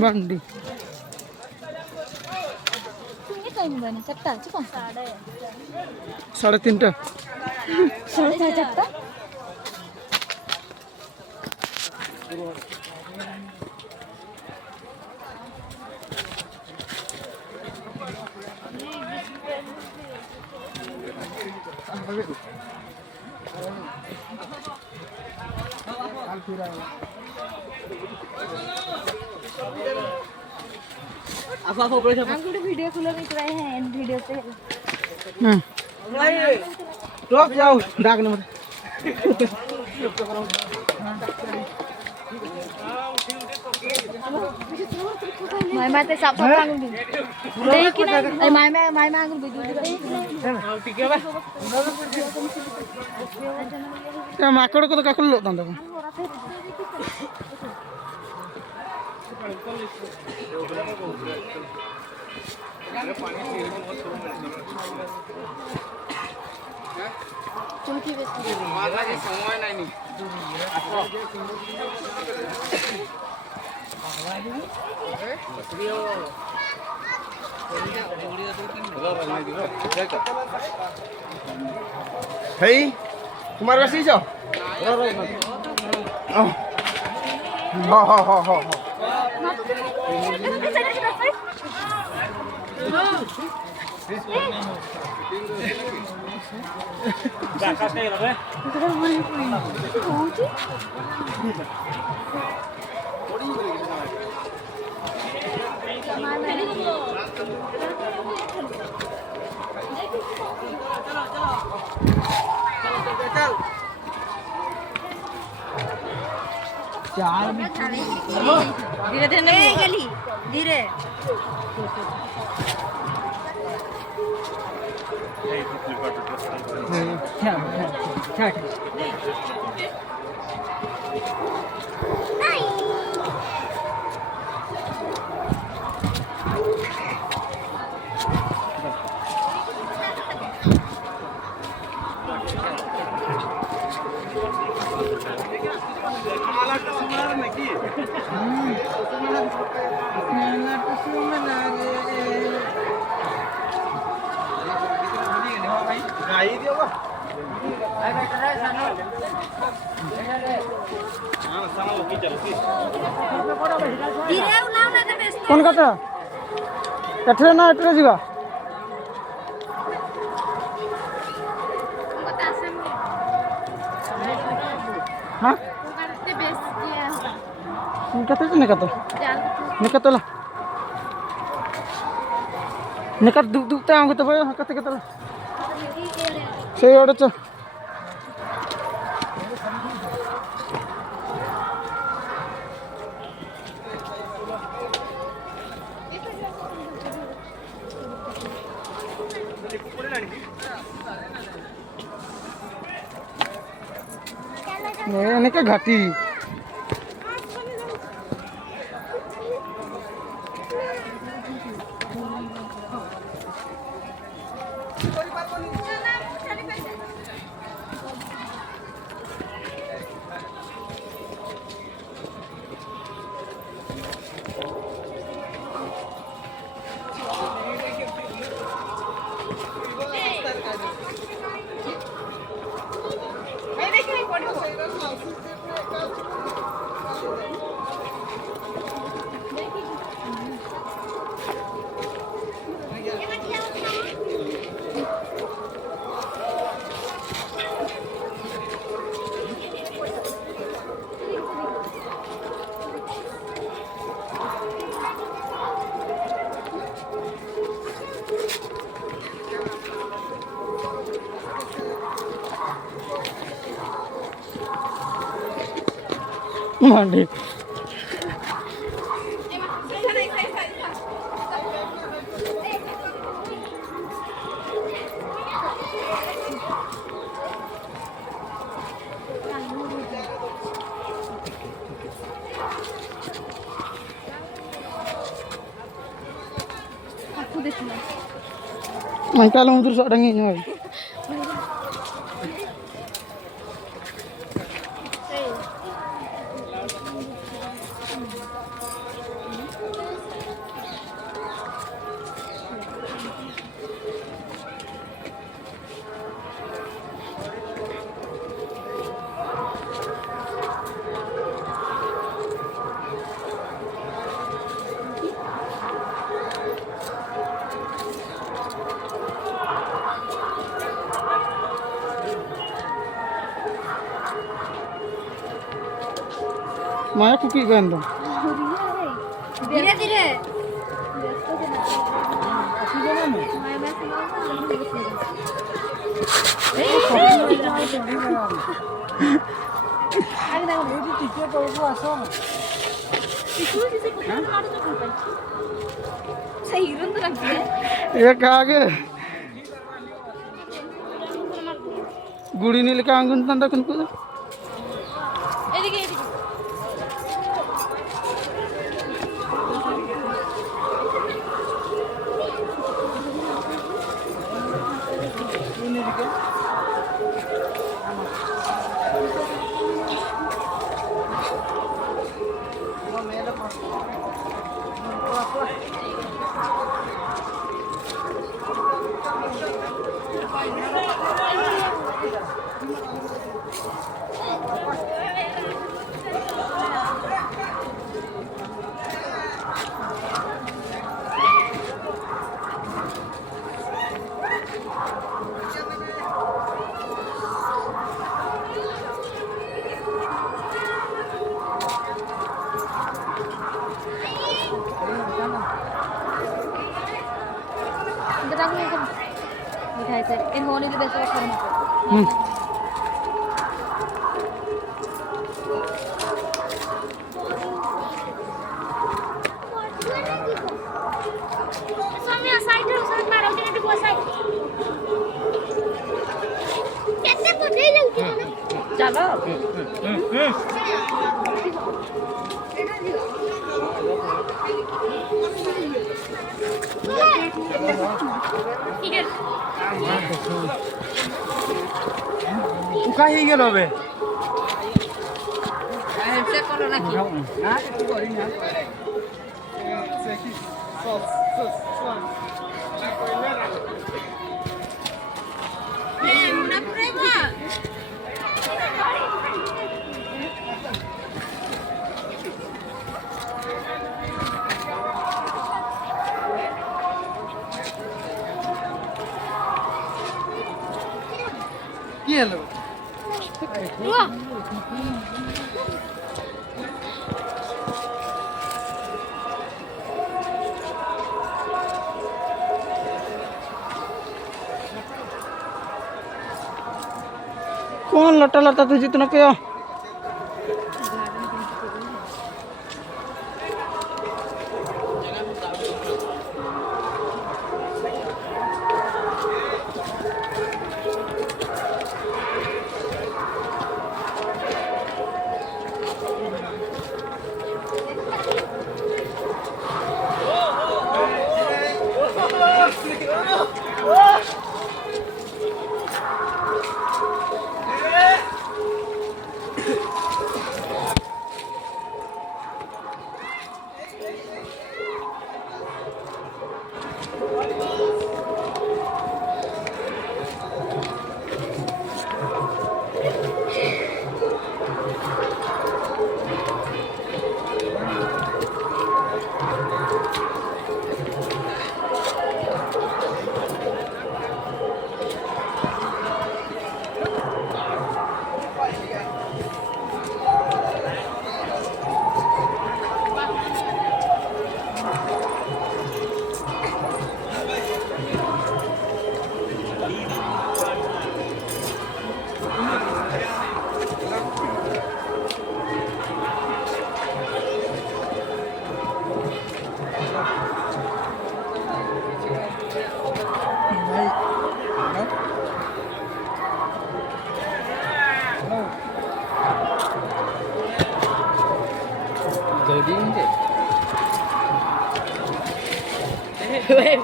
बंडी साढ़े 3टा apa video खुला नहीं रहे हैं वीडियो से रोक जाओ डाक नंबर माय माते साफ साफ आंगुल दी नहीं कि नहीं माय आंगुल दी ठीक है बा क्या माकड़ को तो काकुल लो तांदा चुमकी बेस मागा जे समय नाही नी Hei, kemarin masih hijau? Oh. धीरे धीरे नहीं गली धीरे कौन कथा एठरे ना एठरे जीवा हां कते निकतला निकत दुते आंगु तो कते कतला से ओडे च ने के घाटी मांडी Ay, kalau mau terus ada ngin, ay. Maya kuki ganda. धीरे धीरे एक आगे गुड़ी नील का आंगन तंदा कुन कुदा मिठाई से इन होने के देशों का चलो উকা হয়ে গেল বে কি হলো कौन लटा लटा तू जितना पे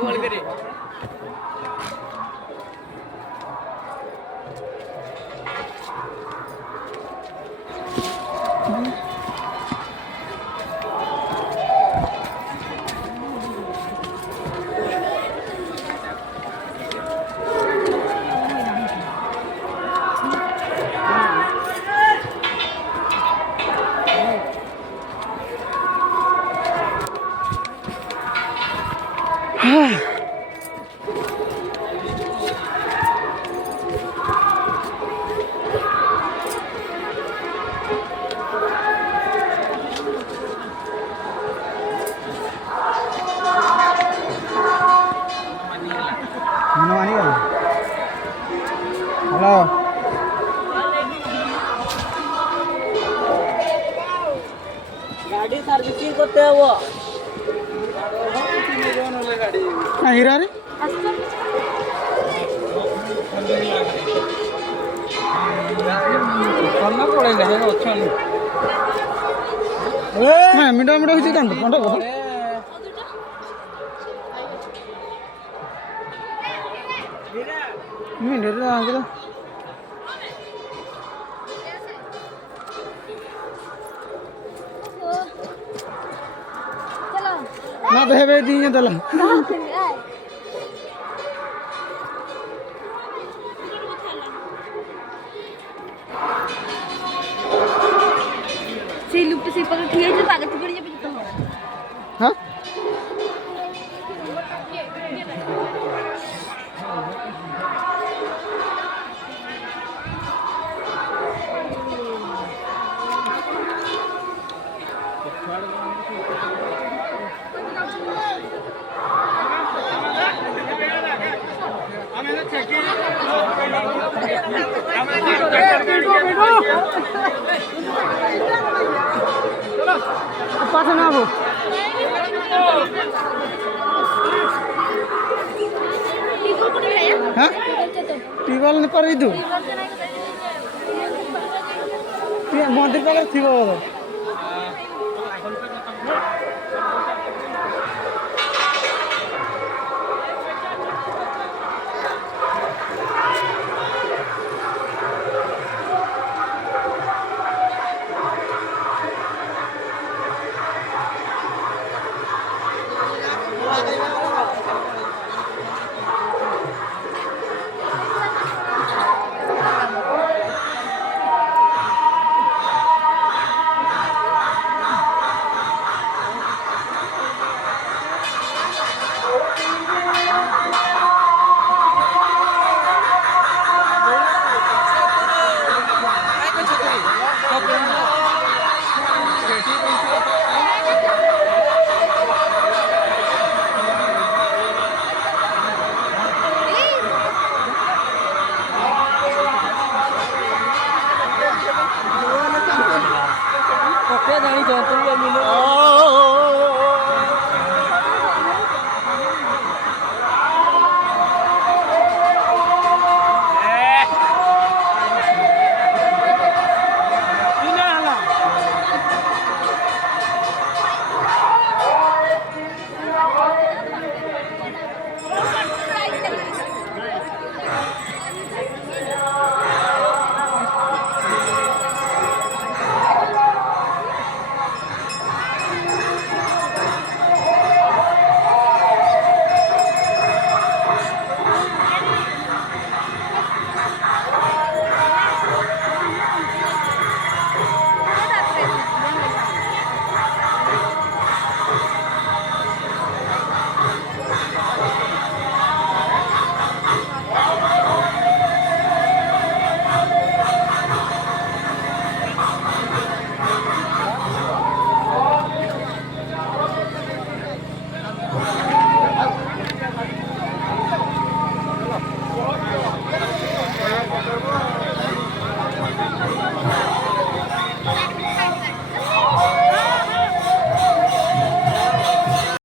बोल करे गाडी सर्व्हिसिंग करते हवं नाही रे ମିଠା ମିଠା ହେଉଛି କାନ୍ଦ ପଣ୍ଡା କଥା ମିଠା ଆଙ୍କର ନା ତ ହେବେ ଦିନ ଦେଲା সেই লুকটা সেই পাকে ঠিক আছে পাকে ঠিক করে যাবে তো হ্যাঁ पास ना वो हाँ टीवल ने पर इधर मंदिर पाकर थी वो ଜାଣିଛ